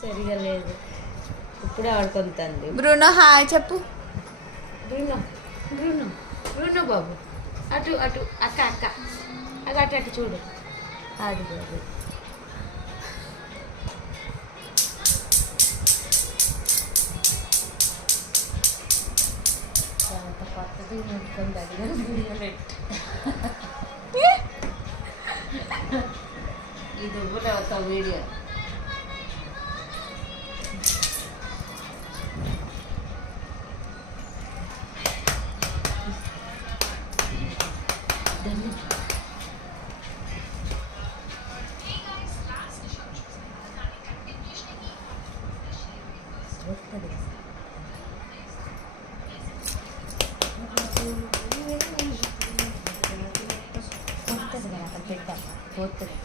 సరిగా లేదు. ఇప్పుడే ఆడుకుంటుంది. బ్రూనో హాయ్ చెప్పు. బ్రూనో బ్రూనో బ్రూనో బాబు అటు అటు అక్క అక్క అక్క అటు అటు చూడు. ఆడు బాబు కొత్తది ముట్టుకొని దగ్గర వీడియో పెట్టి ఇది ఇవ్వలే ఒక వీడియో. పోతుంది కదా అక్కడ పెట్టా పోతుంది.